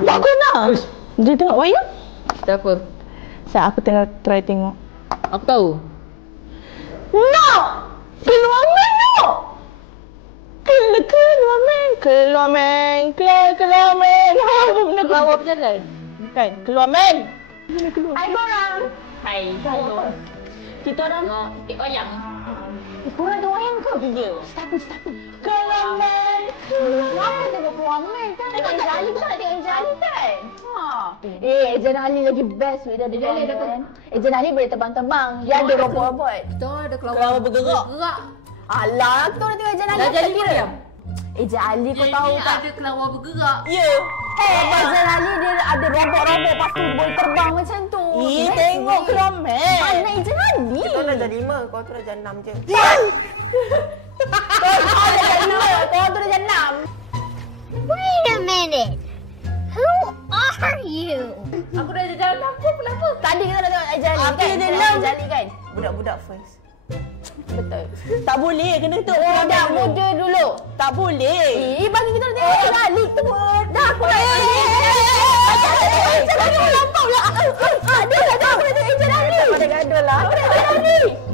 Bagus nak. Dia tengok wayang? Tak apa. Sekejap aku tengah try tengok. Aku tahu. No! Keluar main no! Keluar main. Keluar main. Keluar main. Apa benda Keluar berjalan. Kan, keluar main. Hai korang. Hai, hello. Kita orang Tengok wayang. Korang ada wayang ke? Ya. Start. Keluar main. Kenapa tengok keluar main kan? Tengok Ejen Ali, kita nak tengok Ejen Ali kan? Ejen Ali lagi best bila dia Ejen Ali ada kan. Ejen Ali boleh terbang-terbang. Dia ada robot-robot. Kita ada Kelawar bergerak. Alah, kita nak tengok Ejen Ali. Dah jadi kira. diam. Ejen Ali kau tahu tak? Ada kelawar bergerak. Ya. Ejen Ali dia ada robot-robot lepas tu dia boleh terbang macam tu. Tengok keluar main. Mana Ejen Ali? Kita dah jadi 5, kau tu dah jadi 6 je. Kau dah jadi 5, kau tu dah jadi 6. Wait a minute. Who are you? Aku dah jalan apa? Kenapa? Tadi kita dah tengok Ejen Ali Apa kan? dia Kita enam? tengok Ejen Ali kan? Budak-budak first. Betul. Tak boleh, kena tengok Oh, keluar dah main dulu. muda dulu. Tak boleh. Bagi kita nak tengok Ejen Ali tu. Dah aku nak